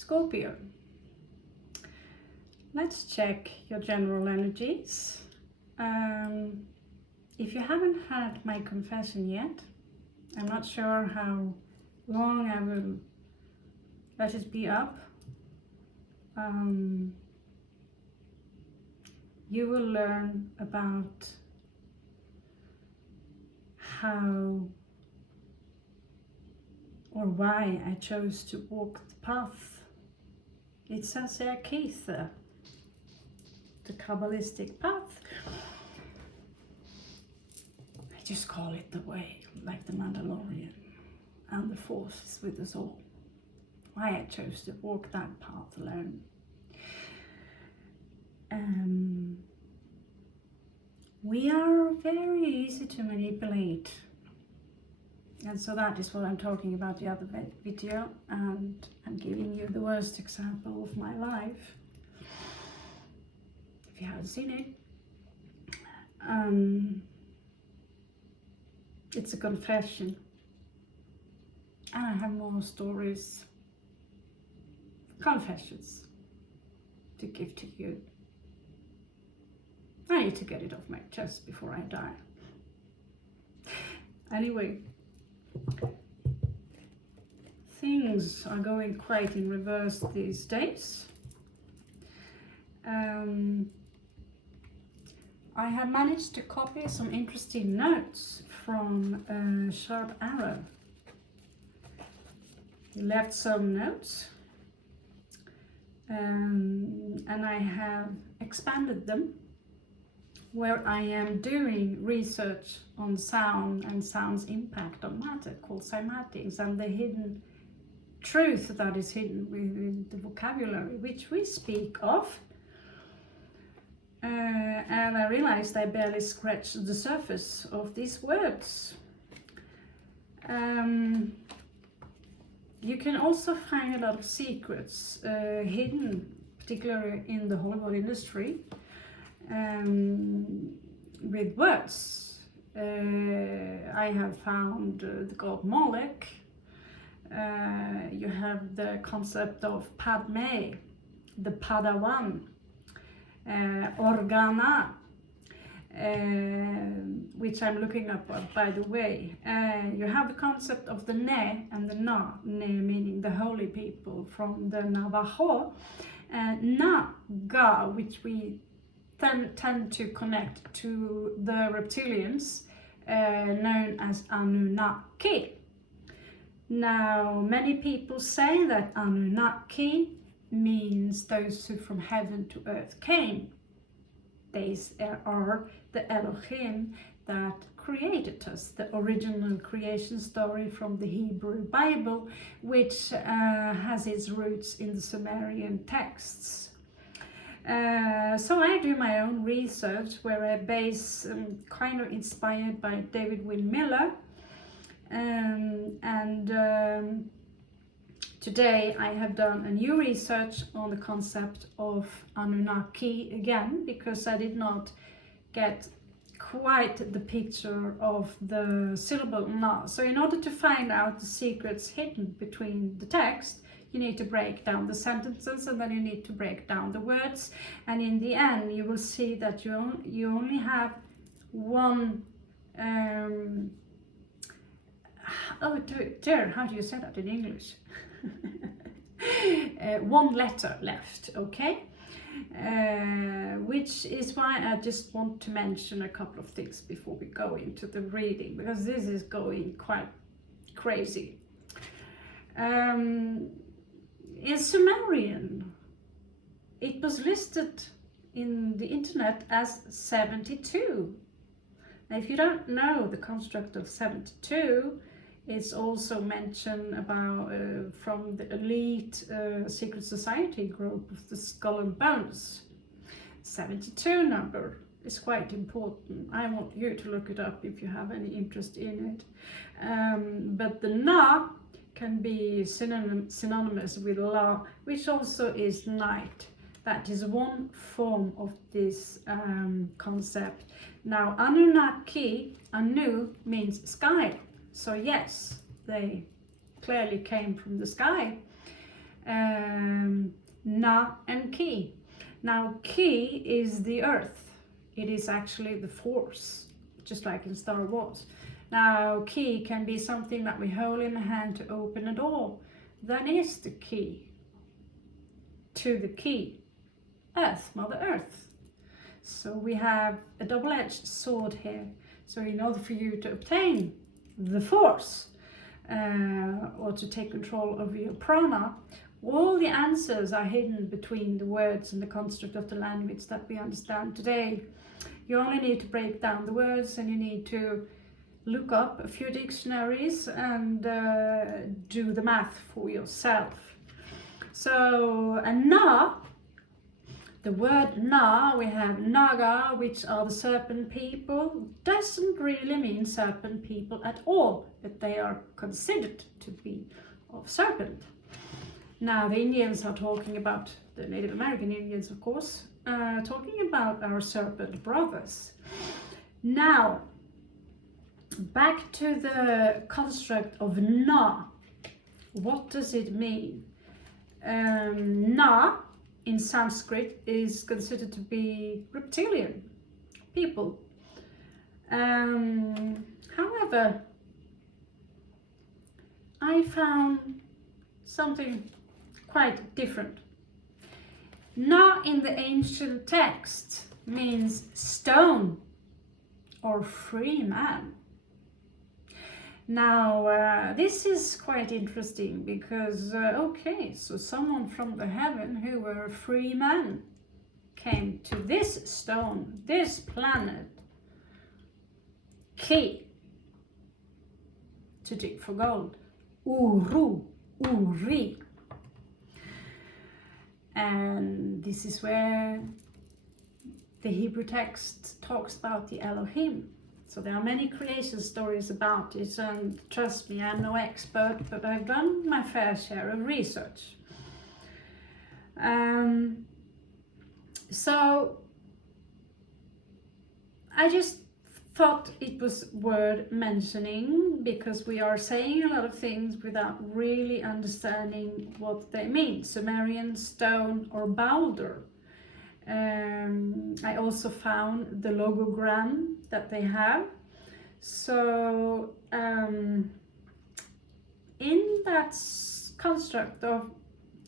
Scorpio. Let's check your general energies. If you haven't had my confession yet, I'm not sure how long I will let it be up. You will learn about how or why I chose to walk the path. It says here, Keith, the Kabbalistic path. I just call it the way, like the Mandalorian, and the Force is with us all. Why I chose to walk that path alone. We are very easy to manipulate, and so that is what I'm talking about the other video, and I'm giving you the worst example of my life. If you haven't seen it, it's a confession, and I have more stories, confessions to give to you. I need to get it off my chest before I die. Anyway, things are going quite in reverse these days. I have managed to copy some interesting notes from Sharp Arrow. He left some notes, and I have expanded them, where I am doing research on sound and sound's impact on matter, called cymatics, and the hidden truth that is hidden within the vocabulary which we speak of. And I realized I barely scratched the surface of these words. You can also find a lot of secrets hidden, particularly in the Hollywood industry, with words. I have found the god Molech. You have the concept of Padme, the Padawan, Organa, which I'm looking up, by the way. You have the concept of the Ne and the Na, Ne meaning the holy people from the Navajo, and Na-Ga, which we tend to connect to the reptilians, known as Anunnaki. Now, many people say that Anunnaki means those who from heaven to earth came. These are the Elohim that created us, the original creation story from the Hebrew Bible, which has its roots in the Sumerian texts. So I do my own research, where I base, kind of inspired by David Wynn Miller, today I have done a new research on the concept of Anunnaki again, because I did not get quite the picture of the syllable Na. So in order to find out the secrets hidden between the text, you need to break down the sentences, and then you need to break down the words, and in the end you will see that you only have one oh dear, how do you say that in English? One letter left, okay? Which is why I just want to mention a couple of things before we go into the reading, because this is going quite crazy. In Sumerian, it was listed in the internet as 72. Now, if you don't know the construct of 72, it's also mentioned about from the elite secret society group of the Skull and Bones. 72 number is quite important. I want you to look it up if you have any interest in it. But the Na can be synonymous with La, which also is night. That is one form of this concept. Now, Anunnaki, Anu means sky. So yes, they clearly came from the sky. Na and Ki. Now Ki is the earth. It is actually the force, just like in Star Wars. Now Ki can be something that we hold in the hand to open a door. That is the key to the key, Earth, Mother Earth. So we have a double-edged sword here. So in order for you to obtain the force, or to take control of your prana, all the answers are hidden between the words and the construct of the language that we understand today. You only need to break down the words, and you need to look up a few dictionaries and do the math for yourself. So, and Na, the word Na, we have Naga, which are the serpent people, doesn't really mean serpent people at all, but they are considered to be of serpent. Now the Indians are talking about, the Native American Indians of course, talking about our serpent brothers. Now, back to the construct of Na. What does it mean? Na in Sanskrit is considered to be reptilian people. However, I found something quite different. Na in the ancient text means stone or free man. Now, this is quite interesting because, okay, so someone from the heaven who were a free man came to this stone, this planet, Ki, to dig for gold. Uru, Uri. And this is where the Hebrew text talks about the Elohim. So there are many creation stories about it, and trust me, I'm no expert, but I've done my fair share of research. So I just thought it was worth mentioning because we are saying a lot of things without really understanding what they mean. Sumerian, stone, or boulder. I also found the logogram that they have. So in that construct of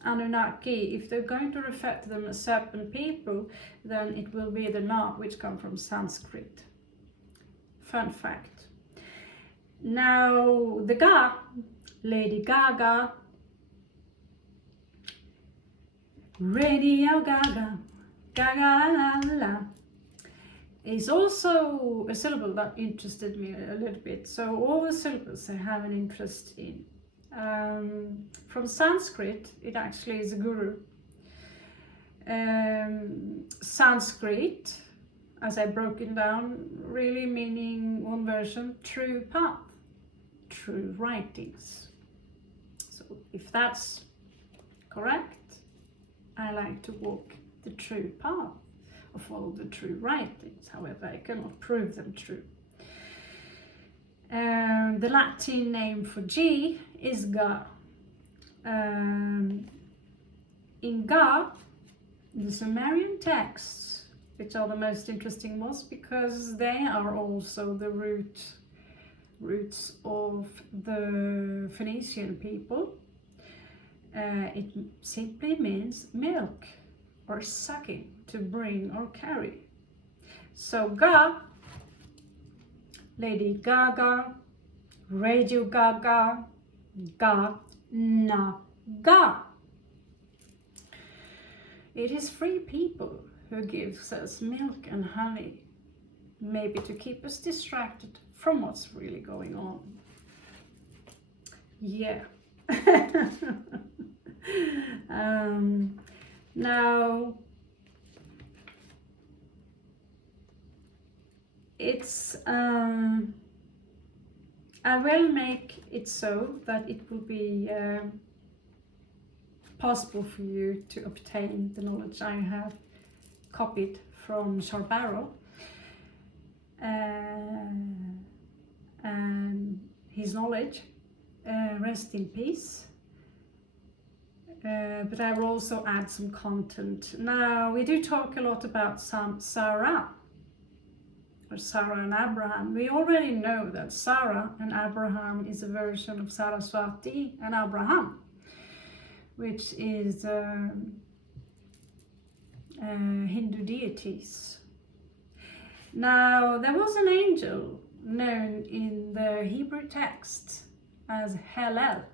Anunnaki, if they're going to refer to them as serpent people, then it will be the Na, which come from Sanskrit. Fun fact. Now the Ga, Lady Gaga, Radio Gaga, Gaga la la, is also a syllable that interested me a little bit. So all the syllables I have an interest in. From Sanskrit, it actually is a guru. Sanskrit, as I broke it down, really meaning one version, true path, true writings. So if that's correct, I like to walk the true path or follow the true writings. However, I cannot prove them true. The Latin name for G is Ga. In Ga, the Sumerian texts, which are the most interesting ones because they are also the roots of the Phoenician people. It simply means milk or sucking, to bring or carry. So Ga, Lady Gaga, Radio Gaga, Ga, Na, Ga. It is free people who gives us milk and honey, maybe to keep us distracted from what's really going on. Yeah. Now, it's I will make it so that it will be possible for you to obtain the knowledge I have copied from Charbaro, and his knowledge, rest in peace. but I will also add some content. Now, we do talk a lot about Sarah, or Sarah and Abraham. We already know that Sarah and Abraham is a version of Saraswati and Abraham, which is Hindu deities. Now, there was an angel known in the Hebrew text as Hallel,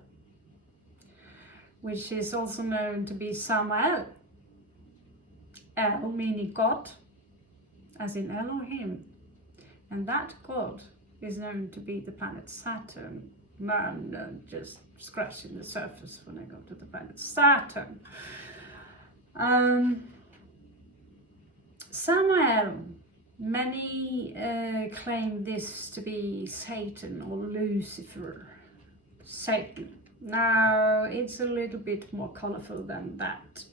which is also known to be Samael. El meaning God, as in Elohim. And that God is known to be the planet Saturn. Man, just scratching the surface when I go to the planet Saturn. Samael, many claim this to be Satan or Lucifer. Satan. Now, it's a little bit more colorful than that.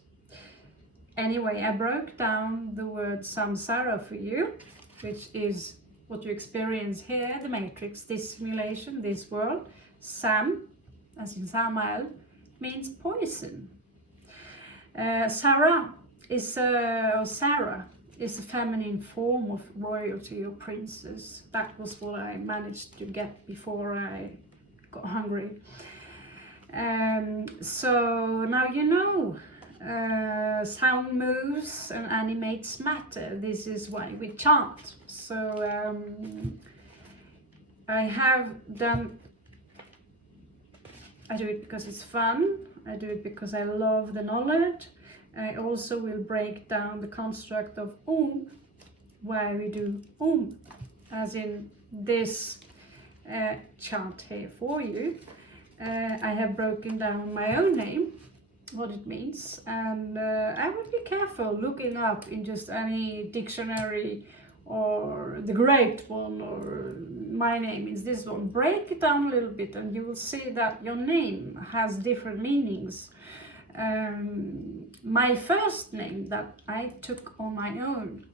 Anyway, I broke down the word samsara for you, which is what you experience here, the matrix, this simulation, this world. Sam, as in Samael, means poison. Sarah is a feminine form of royalty or princess. That was what I managed to get before I got hungry. So now you know, sound moves and animates matter. This is why we chant. So I do it because it's fun. I do it because I love the knowledge. I also will break down the construct of why we do as in this chant here for you. I have broken down my own name, what it means, and I would be careful looking up in just any dictionary or the great one or my name is this one. Break it down a little bit and you will see that your name has different meanings. My first name that I took on my own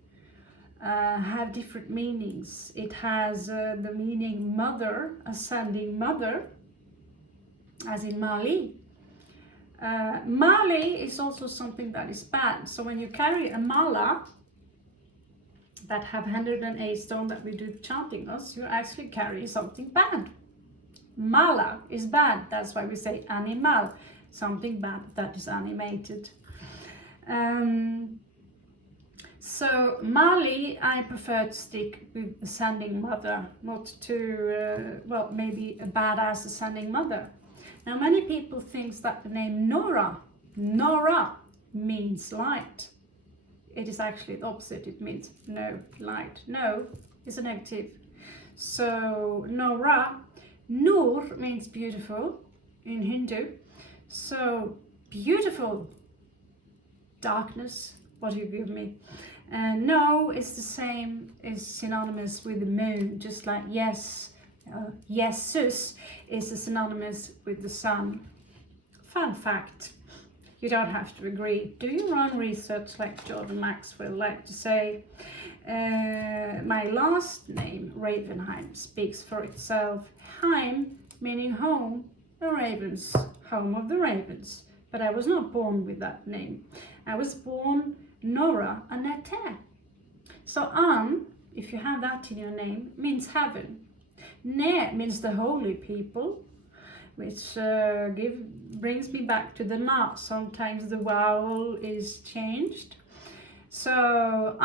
have different meanings. It has the meaning mother, ascending mother, as in Mali. Mali is also something that is bad. So when you carry a mala that have 108 stone that we do chanting us, you actually carry something bad. Mala is bad. That's why we say animal, something bad that is animated. So Mali, I prefer to stick with ascending mother, not to, well, maybe a badass ascending mother. Now, many people think that the name Nora means light. It is actually the opposite. It means no light. No is a negative. So Nora, Nur means beautiful in Hindu. So beautiful, darkness, what do you give me? And no is the same, is synonymous with the moon, just like yes. Jesus is synonymous with the sun. Fun fact, you don't have to agree. Do your own research like Jordan Maxwell like to say. My last name, Ravenheim, speaks for itself. Heim meaning home, the ravens, home of the ravens. But I was not born with that name. I was born Nora Annette. So if you have that in your name, means heaven. Ne means the holy people, which brings me back to the na. Sometimes the vowel is changed. So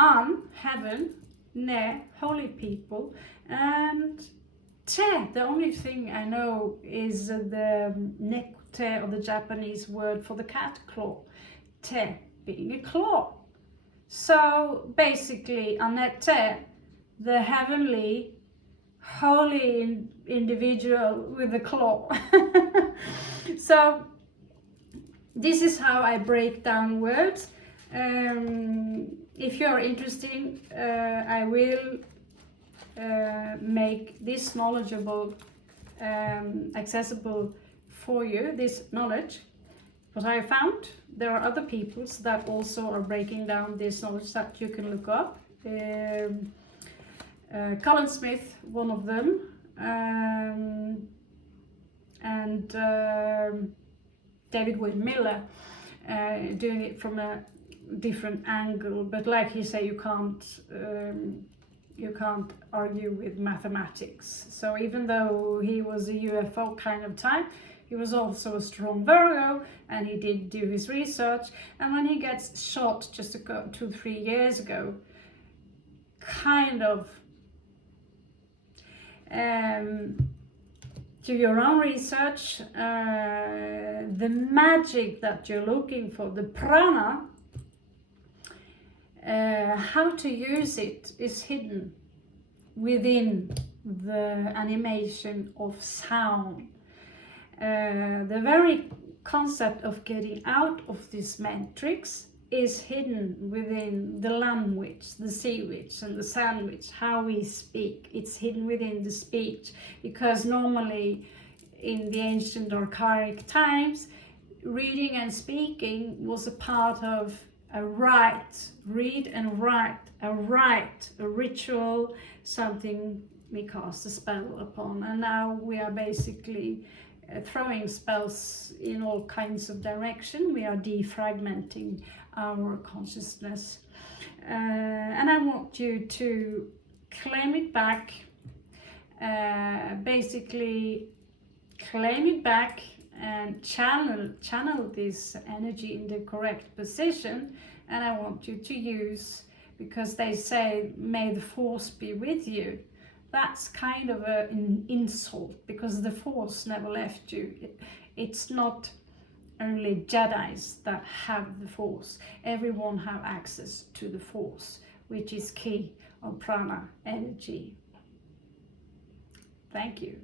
heaven, ne, holy people, and te, the only thing I know is the nekute, or the Japanese word for the cat claw. Te being a claw. So basically, Annette, the heavenly holy individual with a claw. So this is how I break down words. If you are interested, I will make this knowledgeable, accessible for you, this knowledge. What I found, there are other peoples that also are breaking down this knowledge that you can look up. Colin Smith, one of them, and David Wynn Miller, doing it from a different angle. But like you say, you can't argue with mathematics. So even though he was a UFO kind of type, he was also a strong Virgo, and he did do his research. And when he gets shot just 2-3 years ago, kind of do your own research. The magic that you're looking for, the prana, how to use it is hidden within the animation of sound. The very concept of getting out of this matrix is hidden within the language, the sewage and the sandwich, how we speak. It's hidden within the speech, because normally in the ancient archaic times, reading and speaking was a part of a rite, read and write, a rite, a ritual, something we cast a spell upon. And now we are basically throwing spells in all kinds of direction. We are defragmenting our consciousness, and I want you to claim it back, basically claim it back and channel this energy in the correct position. And I want you to use, because they say may the force be with you, that's kind of an insult, because the force never left you. It's not only Jedis that have the force. Everyone have access to the force, which is key of prana energy. Thank you.